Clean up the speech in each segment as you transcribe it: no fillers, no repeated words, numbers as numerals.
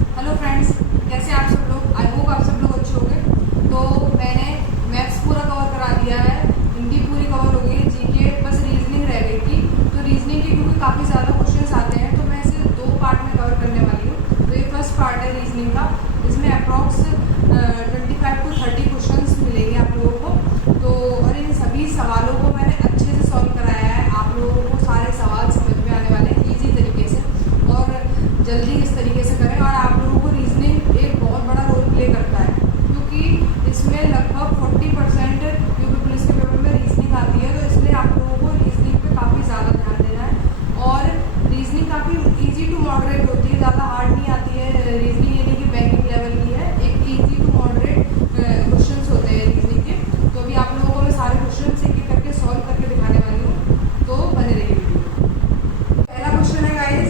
Hello friends, कैसे आप सब लोग। आई होप आप सब लोग अच्छे होंगे। तो मैंने मैथ्स पूरा कवर करा दिया है, हिंदी पूरी कवर हो गई, जीके बस रीजनिंग रह गई थी। तो रीजनिंग की क्योंकि काफ़ी ज़्यादा क्वेश्चंस आते हैं तो मैं इसे 2 पार्ट में कवर करने वाली हूँ। तो ये फर्स्ट पार्ट है रीजनिंग का। इसमें अप्रॉक्स 25 to 30 क्वेश्चंस मिलेंगे आप लोगों को। तो और इन सभी सवालों को मैंने अच्छे से सॉल्व कराया है। आप लोगों को सारे सवाल समझ में आने वाले हैं ईजी तरीके से, और जल्दी इस तरीके से करें। और आप लोगों को रीजनिंग एक बहुत बड़ा रोल प्ले करता है, क्योंकि इसमें लगभग 40% यूपी पुलिस के पेपर में रीजनिंग आती है। तो इसलिए आप लोगों को रीजनिंग पे काफ़ी ज़्यादा ध्यान देना है। और रीजनिंग काफ़ी ईजी टू मॉडरेट होती है, ज़्यादा हार्ड नहीं आती है रीजनिंग, यानी कि बैंकिंग लेवल की है। एक ईजी टू मॉडरेट क्वेश्चन होते हैं रीजनिंग के। तो अभी आप लोगों को मैं सारे क्वेश्चन एक एक करके सॉल्व करके दिखाने वाली हूँ, तो बने रहिए वीडियो। पहला क्वेश्चन है गाइस,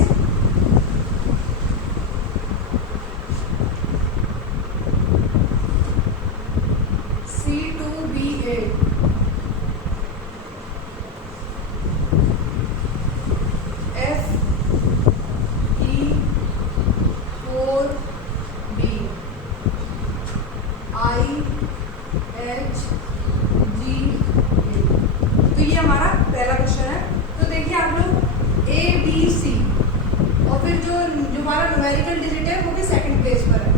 C2B8 FE4B IHGA। तो ये हमारा पहला क्वेश्चन है। तो देखिए आप लोग ABC, और फिर जो हमारा न्यूमेरिकल डिजिट है वो भी सेकंड प्लेस पर है,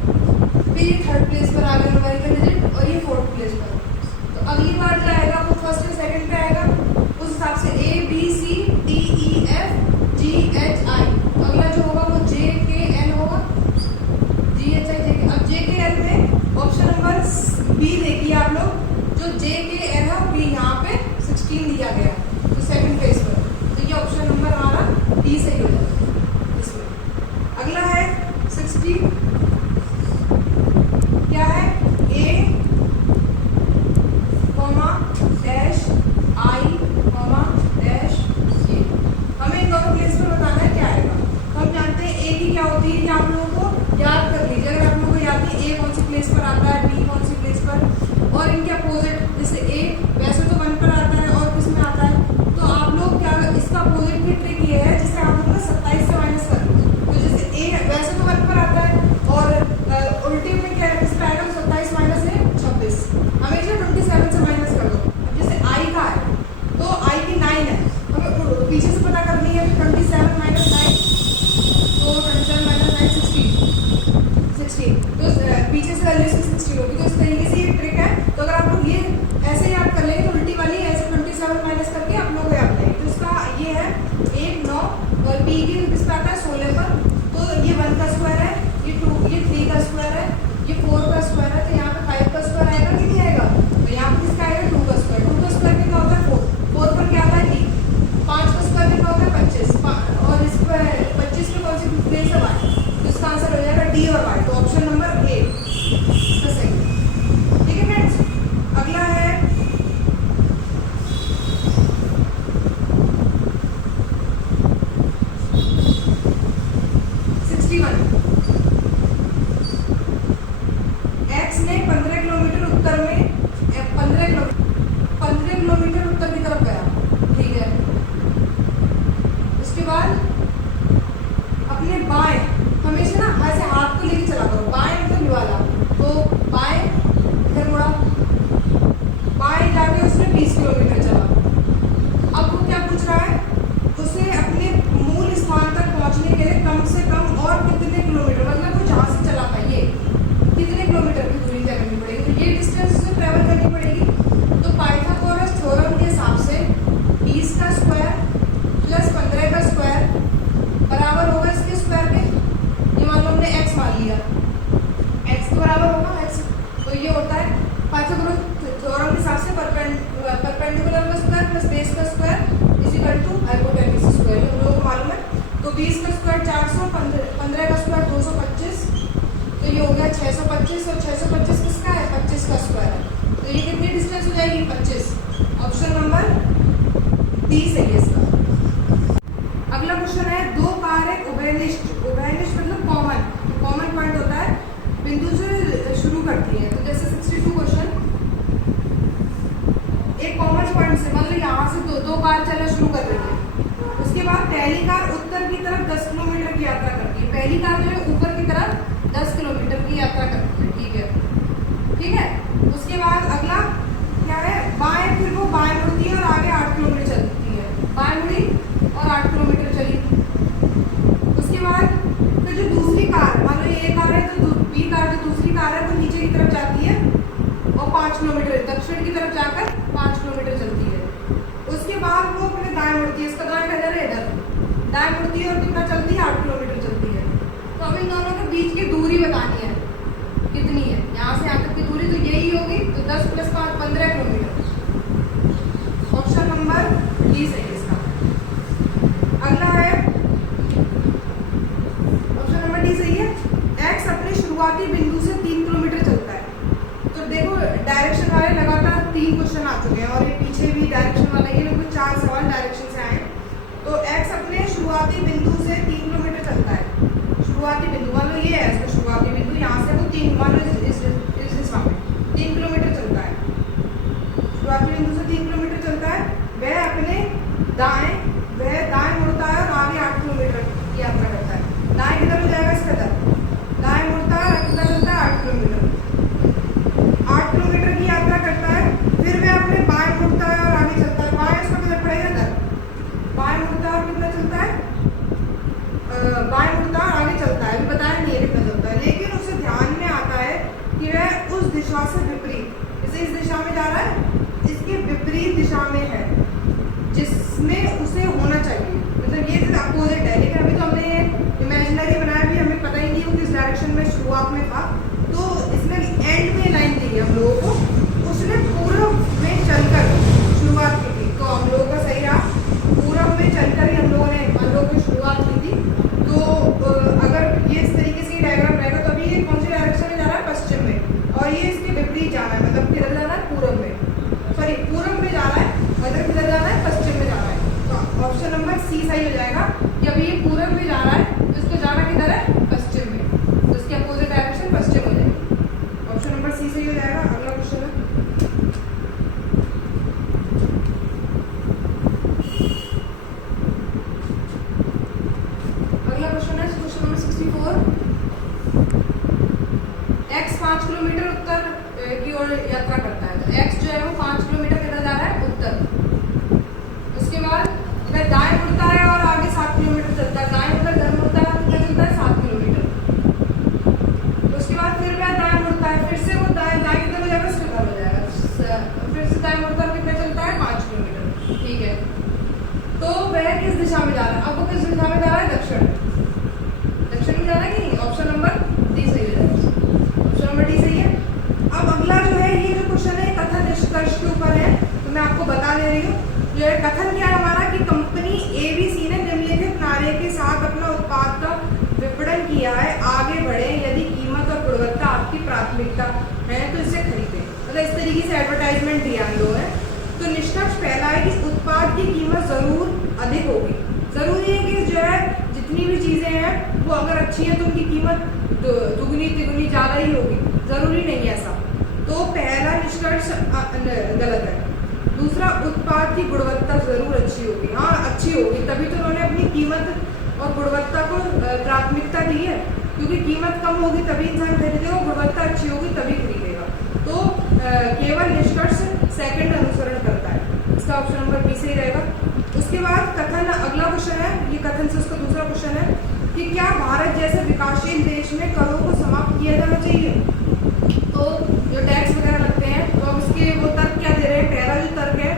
फिर ये थर्ड प्लेस पर आ गया न्यूमेरिकल डिजिट, और ये फोर्थ प्लेस पर। तो अगली बार क्या आएगा, वो फर्स्ट या सेकंड पे आएगा, उस हिसाब से ABCDEFGHI। अगला जो होगा वो JKL होगा, GHI JK। अब JKL में ऑप्शन नंबर बी देखिए आप लोग, जो JKL है वो बी यहाँ पे 16 दिया गया है, तो सेकंड प्लेस पर। तो ये ऑप्शन नंबर हमारा डी सही हो जाएगा इसमें। अगला है 60, क्या है, A डैश I डैश ये। हमें इन दोनों प्लेस पर बताना है क्या आएगा। हम जानते हैं A की क्या होती है, आप लोगों को याद कर लीजिए। अगर आप लोगों को याद नहीं A कौन सी प्लेस पर आता है, B कौन सी प्लेस पर, और इनके अपोजिट, जैसे A वैसे तो 1 पर आता है और किस में आता है, तो आप लोग क्या, इसका अपोजिट की ट्रिक ये है जिससे आप लोग 27 से माइनस कर लो। तो जैसे A वैसे तो 1 पर आता है, और उल्टी में क्या किस पर आएगा, 27 माइनस है 26, हमेशा 27 से माइनस कर दो। अब जैसे I का है तो I की 9 है, हमें पीछे से पता करनी है, तो 27 माइनस 9, तो 27 माइनस 9 16। तो पीछे से वैल्यू इसकी 16 होगी। तो इस तरीके से ये ट्रिक है। तो अगर आप लोग ये ऐसे याद कर लेंगे तो उल्टी वाली ऐसे 27 माइनस करके आप लोग को याद रहेगी। तो इसका ये है 8 9, और पी की किस पे आता है 16 पर। तो ये 1 का स्क्वायर है, ये 2, ये 3 का स्क्वायर है, ये 4 का स्क्वायर है। तो यहाँ पे 5 का स्क्वायर आएगा कि नहीं आएगा, तो यहाँ पे किसका आएगा 2 का स्क्वायर। 2 का स्क्वायर कितना होता है 4, 4 पर क्या आता है 3, 5 का स्क्वायर कितना होता है 25, और इस पर 25 पे कौन सी प्लेस है y। तो इसका आंसर हो जाएगा डी और y। तो ऑप्शन नंबर ए इसका सही है। ठीक है फ्रेंड्स, अगला है X ने 15 किलोमीटर उत्तर में 15 किलोमीटर उत्तर की तरफ गया। ठीक है, उसके बाद अपने बाएं, हमेशा ना ऐसे हाथ को लेके चला करो, बाएं मतलब ये वाला, तो बाएं इधर मुड़ा, बाएं जाके उसने 20 किलोमीटर चला। अब वो क्या पूछ रहा है, उसे अपने मूल स्थान तक पहुंचने के लिए कम से कम और कितने किलोमीटर, मतलब वो जहाँ से चला था ये कितने किलोमीटर की दूरी तय करनी पड़ेगी। तो ये डिस्टेंस उसे ट्रेवल करनी पड़ेगी। तो पाइथागोरस थ्योरम के हिसाब से 20 का स्क्वायर प्लस 15 का स्क्वायर बराबर होगा इसके स्क्वायर के। ये मान लो हमने x मान लिया, x के बराबर होगा x। तो ये होता है पाइथागोरस थ्योरम के हिसाब से परपेंडिकुलर का स्क्वायर प्लस बेस का square is equal to hypotenuse square. हम लोगों को मालूम है। तो 20 का स्क्वायर 400, 15 का स्क्वायर 225, तो ये हो गया 625, और 625 किसका है 25 का स्क्वायर है। तो ये कितनी डिस्टेंस हो जाएगी 25। ऑप्शन नंबर डी सही है इसका। अगला क्वेश्चन है, दो कारक उभयनिष्ठ मतलब कॉमन पॉइंट होता है, बिंदु से शुरू करती है। तो जैसे 62 क्वेश्चन, एक कॉमन पॉइंट से, मतलब यहाँ से दो कार चलना शुरू कर रही है। उसके बाद पहली कार उत्तर की तरफ 10 किलोमीटर की यात्रा करती है। पहली कार जो है ऊपर की तरफ 5 किलोमीटर दक्षिण की तरफ जाकर 5 किलोमीटर चलती है। उसके बाद वो अपने दाएं मुड़ती है, इसका दाएं किधर है, इधर दाएं मुड़ती है और कितना चलती है, 8 किलोमीटर चलती है। तो अब इन दोनों के बीच की दूरी बतानी है कितनी है, यहाँ से यहाँ तक की दूरी तो यही होगी, तो 10 + 5 15 किलोमीटर। ऑप्शन नंबर डी सही है इसका। अगला है ऑप्शन नंबर डी सही है। एक्स अपने शुरुआती बिंदु से 3 किलोमीटर चलता है। तो देखो डायरेक्शन वाले लगातार 3 क्वेश्चन आ चुके हैं और ये पीछे भी डायरेक्शन वाला, ये लोग 4 सवाल डायरेक्शन से आए। तो एक्स अपने शुरुआती बिंदु से 3 किलोमीटर चलता है। शुरुआती बिंदु मान लो ये है इसका शुरुआती बिंदु, यहाँ से वो 3 मान लो इस दिशा में 3 किलोमीटर चलता है। शुरुआती बिंदु से 3 किलोमीटर चलता है। वह अपने दाएं मुड़ता है और आगे 8 किलोमीटर की यात्रा करता है। दाएं किधर हो जाएगा, इसका दाएं मुड़ता है और कितना चलता है, 8 किलोमीटर। 8 किलोमीटर की यात्रा करता है। फिर वह अपने बाएं मुड़ता है और आगे चलता है। बाएं इसका किधर पड़ेगा, इधर बाएं मुड़ता है और कितना चलता है, बाएं मुड़ता है और आगे चलता है। अभी बताया नहीं है कितना चलता है, लेकिन उसे ध्यान में आता है कि वह उस दिशा से विपरीत, जैसे इस दिशा में जा रहा है, इसके विपरीत दिशा में है जिसमें उसे होना चाहिए। मतलब ये सिर्फ अपोजिट है, लेकिन अभी तो हमने इमेजिनरी बनाया भी, हमें पता ही नहीं वो किस डायरेक्शन में शुरुआत में था। तो इसमें एंड में लाइन दी है हम लोगों को, उसने पूर्व में चलकर शुरुआत की थी। तो हम लोगों का सही रहा, पूर्व में चलकर ही हम लोगों ने मान लो की शुरुआत की थी। तो अगर ये इस तरीके से डायग्राम रहेगा तो अभी ये कौन से डायरेक्शन में जा रहा है, पश्चिम में, और ये इसके विपरीत जाना है, मतलब किधर जाना है, पूर्व में, सॉरी पूर्व में जा रहा है, मतलब किधर जाना है, पश्चिम में जा रहा है। तो ऑप्शन नंबर सी सही हो जाएगा कि अभी ये पूर्व में जा रहा है तो इसको जाना किधर है, पश्चिम में, तो इसके अपोजिट डायरेक्शन पश्चिम हो जाएगी। ऑप्शन नंबर सी सही हो जाएगा। अगला क्वेश्चन है क्वेश्चन नंबर 64। एक्स 5 किलोमीटर उत्तर की ओर यात्रा करता है। तो एक्स जो है वो 5 किलोमीटर किधर जा रहा है, उत्तर। उसके बाद वह दाएं मुड़ता है और आगे 7 किलोमीटर चलता है। दाएं मुड़कर इधर मुड़ता है, कितना चलता है, 7 किलोमीटर। तो उसके बाद फिर वह दाएं मुड़ता है, फिर से वो दाएं किधर हो जाएगा, इसके उधर हो जाएगा, फिर से दाएं मुड़ता है, कितना चलता है, 5 किलोमीटर। ठीक है, तो वह किस दिशा में जा रहा है, अब वो किस दिशा में जा रहा है, दक्षिण में जा रहा है कि नहीं। ऑप्शन नंबर डी सही है। ऑप्शन नंबर डी सही है। अब अगला जो है, ये जो क्वेश्चन है कथन निष्कर्ष के ऊपर है, तो मैं आपको बता दे रही हूँ। जो है कथन क्या है हमारा कि कंपनी एबीसी ने निम्नलिखित नारे के साथ अपना उत्पाद का विपणन किया है, आगे बढ़े, यदि कीमत और गुणवत्ता आपकी प्राथमिकता है तो इसे खरीदें। मतलब इस तरीके से एडवर्टाइजमेंट दिया हम लोगों ने। तो निष्कर्ष पहला है कि उत्पाद की कीमत जरूर अधिक होगी। जरूरी है कि जो है जितनी भी चीजें हैं वो अगर अच्छी है तो उनकी कीमत दुगनी तिगुनी ज्यादा ही होगी, जरूरी नहीं है ऐसा। तो पहला निष्कर्ष गलत है। दूसरा, उत्पाद की गुणवत्ता जरूर अच्छी होगी। हाँ अच्छी होगी, तभी तो उन्होंने अपनी कीमत और गुणवत्ता को प्राथमिकता दी है, क्योंकि कीमत कम होगी तभी इंसान खरीदेगा, गुणवत्ता अच्छी होगी तभी खरीदेगा। तो केवल निष्कर्ष सेकंड अनुसरण करता है, इसका ऑप्शन नंबर बी सही रहेगा। उसके बाद कथन, अगला क्वेश्चन है, ये कथन से उसका दूसरा क्वेश्चन है कि क्या भारत जैसे विकासशील देश में करों को समाप्त किया जाना चाहिए। तो जो टैक्स वगैरह लगते हैं, तो अब इसके वो तर्क क्या दे रहे हैं, पहला जो तर्क है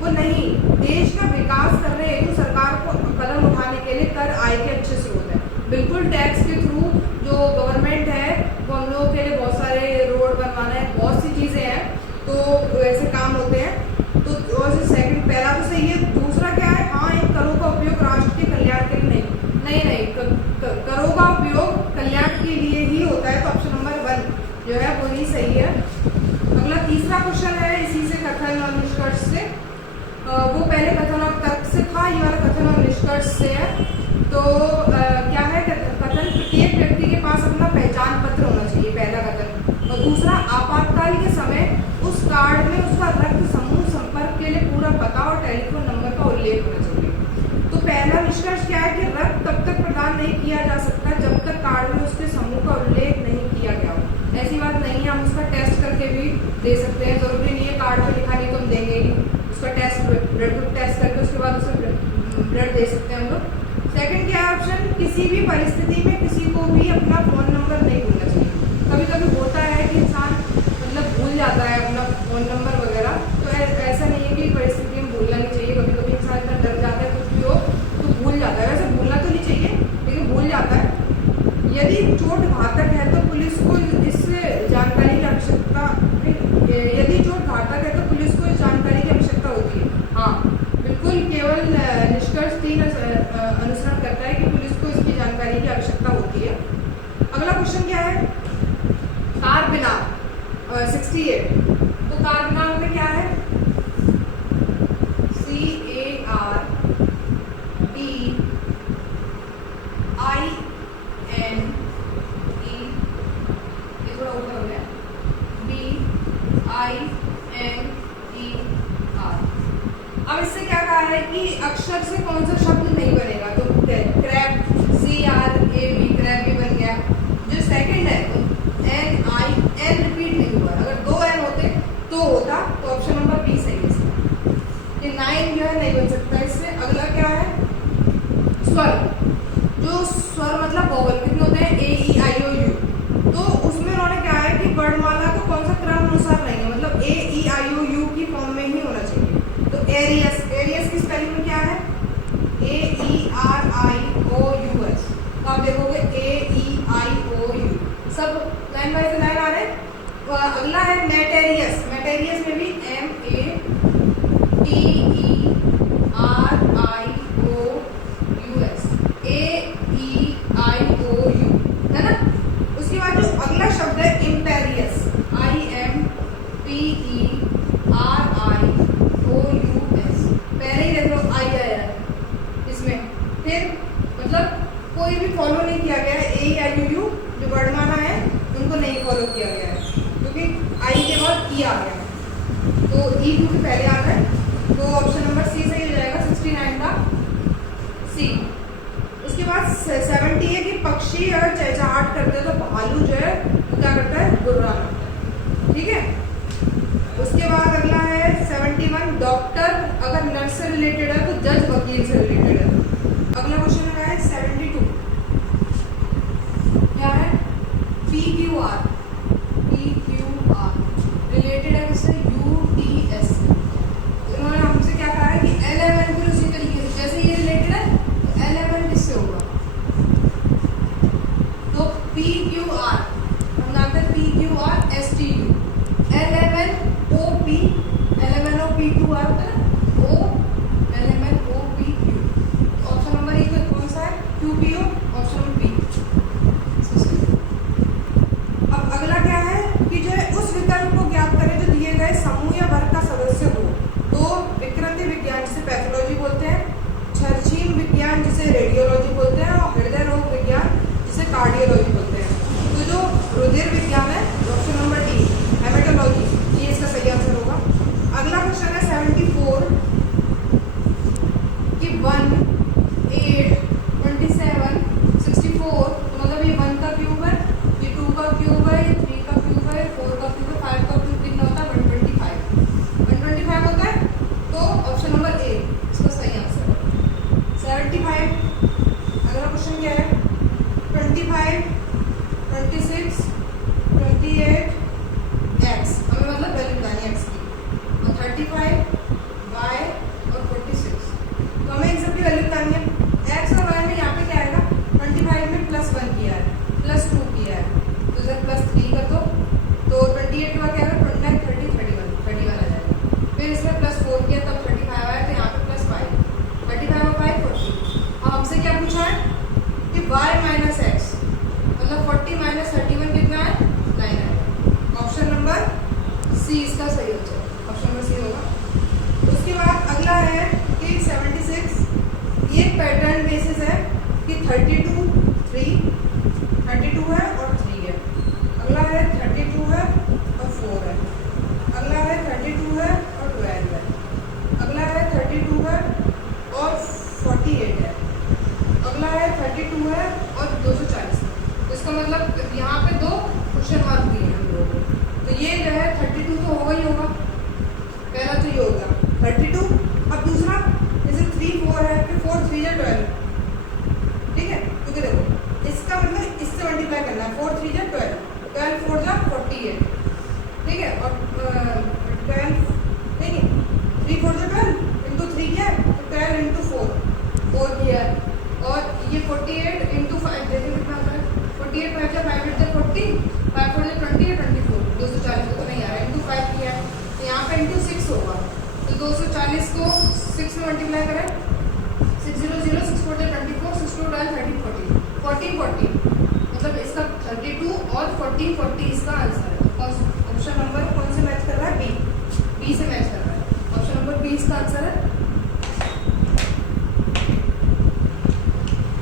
वो नहीं, देश का विकास करने हेतु सरकार को कदम उठाने के लिए कर आय के अच्छे स्रोत है। बिल्कुल टैक्स के थ्रू जो गवर्नमेंट है वो हम लोगों के लिए बहुत सारे रोड बनवाना है, बहुत सी चीजें हैं, तो ऐसे काम होते हैं। तो और सेकंड, पहला तो सही है। दूसरा क्या है, हाँ इन करों का उपयोग राष्ट्र के कल्याण के लिए नहीं, करों का उपयोग कल्याण के लिए ही होता है। तो ऑप्शन नंबर 1 जो है वो ही सही है। अगला तीसरा क्वेश्चन है इसी से कथन और निष्कर्ष से, वो पहले कथन और तर्क से था, ये वाला कथन और निष्कर्ष से है। तो क्या है कथन, प्रत्येक व्यक्ति के पास अपना पहचान पत्र होना चाहिए, पहला कथन। और दूसरा, आपातकाल के समय उस कार्ड में उसका रक्त समूह संपर्क के लिए पूरा पता और टेलीफोन नंबर का उल्लेख होना चाहिए। तो पहला निष्कर्ष क्या है कि रक्त तब तक प्रदान नहीं किया जा सकता जब तक कार्ड में उसके समूह का उल्लेख नहीं किया गया हो। ऐसी बात नहीं है, हम उसका टेस्ट करके भी दे सकते हैं, जरूरी नहीं है कार्ड पे लिखा नहीं तो हम देंगे ही। उसका टेस्ट, ब्लड ग्रुप टेस्ट करके उसके बाद उसे ब्लड दे सकते हैं हम लोग। सेकंड क्या है ऑप्शन, किसी भी परिस्थिति में किसी को भी अपना फोन नंबर नहीं भूलना चाहिए। कभी कभी होता है कि इंसान मतलब भूल जाता है अपना चोट घातक है तो पुलिस को इससे जानकारी की आवश्यकता यदि चोट घातक है तो पुलिस को इस जानकारी की आवश्यकता होती है। हाँ बिल्कुल, केवल निष्कर्ष 3 अनुसरण करता है कि पुलिस को इसकी जानकारी की आवश्यकता होती है। अगला क्वेश्चन क्या है, कार बिनार 68। तो कार बिनार में क्या है, अब इससे क्या कहा है कि अक्षर से कौन सा शब्द नहीं बनेगा, तो क्रैब CRAB क्रैब भी बन गया। जो सेकंड है NIN रिपीट नहीं हुआ, अगर 2 N होते तो होता, तो ऑप्शन नंबर बी सही है इसका। ये 9 जो है नहीं बन सकता इससे। अगला क्या है, स्वर। जो स्वर मतलब वोवल कितने होते हैं, AEIOU। तो उसमें उन्होंने क्या है कि वर्णमाला को कौन सा क्रम अनुसार नहीं है, मतलब AEIOU की फॉर्म में ही होना चाहिए। तो एरियस, एरियस की स्पेलिंग में क्या है, AERIOUS। तो आप देखोगे AEIOU, सब लाइन बाय लाइन आ रहे हैं। अगला है मेटेरियस। मेटेरियस में भी MATERIOUS AEIOU है ना। उसके बाद जो अगला शब्द है इम्पेरियस IMPERIOUS। पहले ही देख लो आई आया है इसमें, फिर मतलब कोई भी फॉलो नहीं किया गया है। AEIOU जो वर्णमाला है उनको नहीं फॉलो किया गया है, क्योंकि आई के बाद ई आ गया, तो ई क्योंकि पहले आ गया, तो ऑप्शन नंबर सी सही हो जाएगा, 69 का सी। उसके बाद 70 है कि पक्षी अगर चहचहाट करते हैं तो भालू जो है वो क्या करता है, गुर्राता है। ठीक है। उसके बाद अगला है 71, डॉक्टर अगर नर्स से रिलेटेड है तो जज वकील से रिलेटेड है। अगला क्वेश्चन है 72, क्या है, PQR रिलेटेड है किससे, UTS। इन्होंने हमसे क्या कहा है कि LMN भी उसी तरीके से, जैसे ये रिलेटेड है तो LMN किससे होगा, तो PQR हम जानते हैं, PQR STU, LMNOP2R होता है ना, LMNOPQ। ऑप्शन नंबर एक कौन सा है, QPO, ऑप्शन नंबर बी। अब अगला क्या है कि जो है उस विकल्प को ज्ञात करें जो दिए गए समूह या वर्ग का सदस्य हो। तो विकृति विज्ञान जिसे पैथोलॉजी बोलते हैं, छरछीम विज्ञान जिसे रेडियोलॉजी बोलते हैं, और हृदय रोग विज्ञान जिसे कार्डियोलॉजी बोलते हैं। तो जो रुधिर विज्ञान है ऑप्शन नंबर डी, हेमेटोलॉजी, ये इसका सही आंसर होगा। अगला क्वेश्चन है 74 कि 1 8 27 64, तो मतलब ये 1 का क्यूब है, ये 2 का क्यूब है, ये 3 का क्यूब है, 4 का क्यूब है, 5 का क्यूब कितना होता है, 125 होता है। तो ऑप्शन नंबर ए इसका सही आंसर है 75। अगला क्वेश्चन क्या है, 25 26 28 x, हमें मतलब वैल्यू बतानी है x की, और 35 y और 46, तो हमें इन सब की वैल्यू बतानी है। x और y में यहाँ पे क्या आएगा, 25 में +1 किया है, +2 किया है, तो जब +3 कर दो तो 28 का क्या है, 29 30 31 आ जाएगा। फिर इसमें +4 किया तब 35 आया, तो यहाँ पे +5, 35 और 5 40। अब हमसे क्या पूछा है कि y माइनस x, मतलब 40 माइनस 31 कितना है, 9 है। ऑप्शन नंबर सी इसका सही हो जाएगा, ऑप्शन नंबर सी होगा। उसके बाद अगला है कि 76, ये पैटर्न बेसिस है कि 32 है और 3 है। अगला है 32 है और 4 है। अगला है 32 है और 12 है। अगला है 32 है और 48 है। अगला है 32 है और 240 है। इसका मतलब यहाँ पे 2 क्वेश्चन मार्क दिए हैं हम लोगों को, तो ये जो है 32 तो होगा ही होगा, पहला तो ये होगा 32। अब दूसरा जैसे 3 4 है, फिर 4 3 या 12, ठीक है, क्योंकि देखो इसका मतलब इससे मल्टीप्लाई करना है, 4 3 या 12, 12 4 जा 48, ठीक है, और 12 नहीं 3 4 जा 12 इंटू 3 क्या है, 12 इंटू 4 किया है, और ये 48 इंटू 5 देखिए कितना आता है, 48 5 जा 240 को 6 में मल्टीप्लाई करें, 600 6 4 24, 6 2 13 40, 14 40 मतलब इसका 32 और 14 40 इसका आंसर है। तो ऑप्शन नंबर कौन से मैच कर रहा है? बी से मैच कर रहा है। ऑप्शन नंबर बी इसका आंसर है।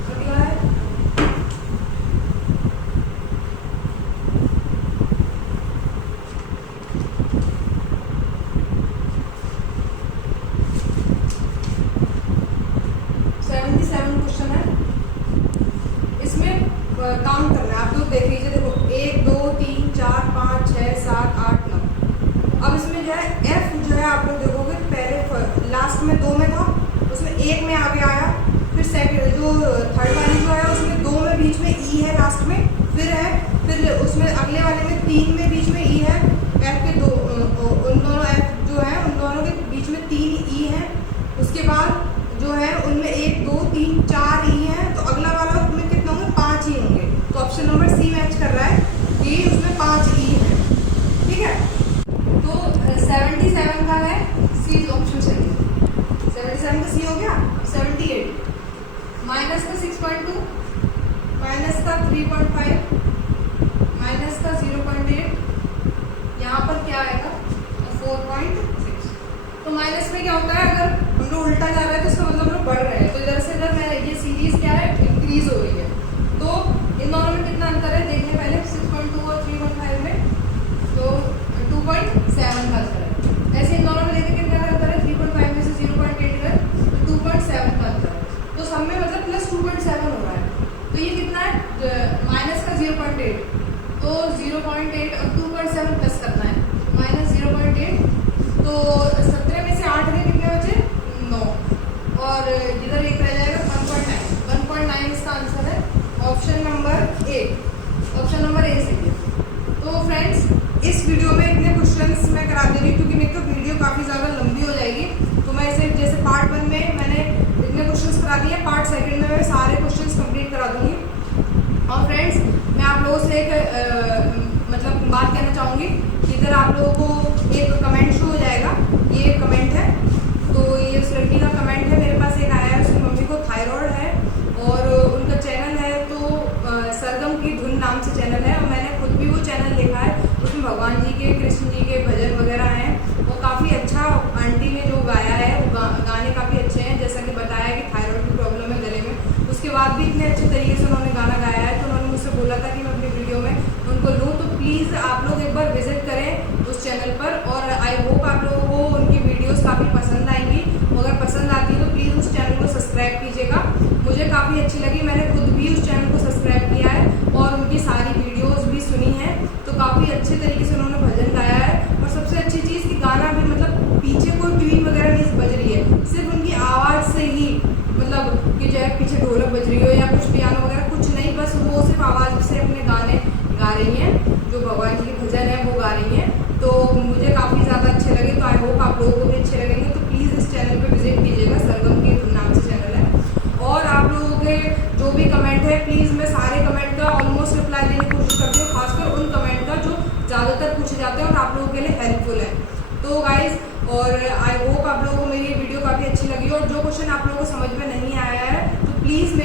तो क्या है? क्वेश्चन है, इसमें काउंट करना है। आप लोग देख लीजिए, देखो 1 2 3 4 5 6 7 8 9। अब इसमें जो है एफ जो है आप लोग देखोगे पहले लास्ट में 2 में था, उसमें 1 में आगे आया, फिर सेकंड जो थर्ड वाली जो है उसमें 2 में बीच में ई है लास्ट में, फिर उसमें अगले वाले में 3 में बीच में ई है। एफ के दो उन दोनों एफ जो है उन दोनों के बीच में 3 ई है। उसके बाद जो है उनमें 1 2 3 4 ई है, तो अगला वाला उसमें कितने होंगे? 5 ई होंगे। तो ऑप्शन नंबर सी मैच कर रहा है कि उसमें 5 ई है। ठीक है, तो 77 का है सी ऑप्शन सही है। 77 का सी हो गया। 78 माइनस का 6.2 माइनस का 3.5 माइनस का 0.8, यहाँ पर क्या आएगा? 4.6। तो माइनस में क्या होता है, अगर हम लोग उल्टा जा रहा है तो इसका मतलब हम लोग बढ़ रहे हैं। तो इधर से इधर मैं ये सीरीज क्या है? इंक्रीज हो रही है। तो इन दोनों में कितना अंतर है देखने पहले, 6.2 और 3.5 में, तो 2.7 का अंतर है। ऐसे इन दोनों में देखिए कितना अंतर है, 3.5 में से 0.8 है तो 2.7 का अंतर है। तो सब में मतलब प्लस 2.7 हो रहा है। तो ये कितना है? माइनस का 0.8, तो 0.8 और 2.7 प्लस करना है, माइनस 0.8। तो 17 में से 8 के कितने बचे? 9, और इधर एक रह जाएगा 1.9। 1.9 इसका आंसर है। Option number A, option number A सही है। तो फ्रेंड्स, इस वीडियो में इतने क्वेश्चंस मैं करा दे रही हूँ क्योंकि मेरी तो वीडियो काफ़ी ज़्यादा लंबी हो जाएगी। तो मैं इसे जैसे पार्ट 1 में मैंने इतने क्वेश्चंस करा दिए, पार्ट 2 में मैं सारे क्वेश्चंस कंप्लीट करा दूंगी। और फ्रेंड्स, मैं आप लोगों से एक मतलब बात कहना चाहूँगी कि इधर आप लोगों को एक कमेंट शो हो जाएगा, ये कमेंट है। तो ये उस लड़की का कमेंट है, मेरे पास एक आया है, उसकी मम्मी को थायराइड है और उनका चैनल है तो सरगम की धुन नाम से चैनल है, और मैंने खुद भी वो चैनल देखा है। उसमें भगवान जी के, कृष्ण जी के भजन वगैरह हैं। वो काफ़ी अच्छा आंटी ने जो गाया है, वो गाने काफ़ी अच्छे हैं। जैसा कि बताया कि थायराइड की प्रॉब्लम है गले में, उसके बाद भी इतने अच्छे तरीके से उन्होंने गाना गाया है। तो उन्होंने मुझसे बोला था कि मैं अपनी वीडियो में उनको लूँ, तो प्लीज़ आप लोग एक बार विजिट करें उस चैनल पर। और आई होप आप लोगों को उनकी वीडियोस काफ़ी पसंद आएंगी। अगर पसंद आती है तो प्लीज़ उस चैनल को सब्सक्राइब कीजिएगा। मुझे काफ़ी अच्छी लगी, मैंने खुद भी उस चैनल को सब्सक्राइब किया है और उनकी सारी वीडियोस भी सुनी है। तो काफ़ी अच्छे तरीके से उन्होंने भजन गाया है। और सबसे अच्छी चीज़ कि गाना भी मतलब पीछे कोई ट्यून वगैरह नहीं बज रही है, सिर्फ उनकी आवाज़ से ही, मतलब कि चाहे पीछे ढोलक बज रही हो या कुछ पियानो वगैरह कुछ नहीं, बस वो सिर्फ आवाज़ से अपने गाने गा रही हैं, जो भगवान जी के भजन है वो गा रही हैं। तो मुझे काफ़ी ज़्यादा अच्छे लगे। तो आई होप आप लोगों को भी अच्छे लगेंगे। तो प्लीज़ इस चैनल पे विजिट कीजिएगा, सरगम की धुन नाम से चैनल है। और आप लोगों के जो भी कमेंट है, प्लीज़ मैं सारे कमेंट का ऑलमोस्ट रिप्लाई देने की कोशिश करती हूँ, खासकर उन कमेंट का जो ज़्यादातर पूछे जाते हैं और आप लोगों के लिए हेल्पफुल है। तो गाइज, और आई होप आप लोगों को मेरी ये वीडियो काफ़ी अच्छी लगी। और जो क्वेश्चन आप लोगों को समझ में नहीं आया है तो प्लीज़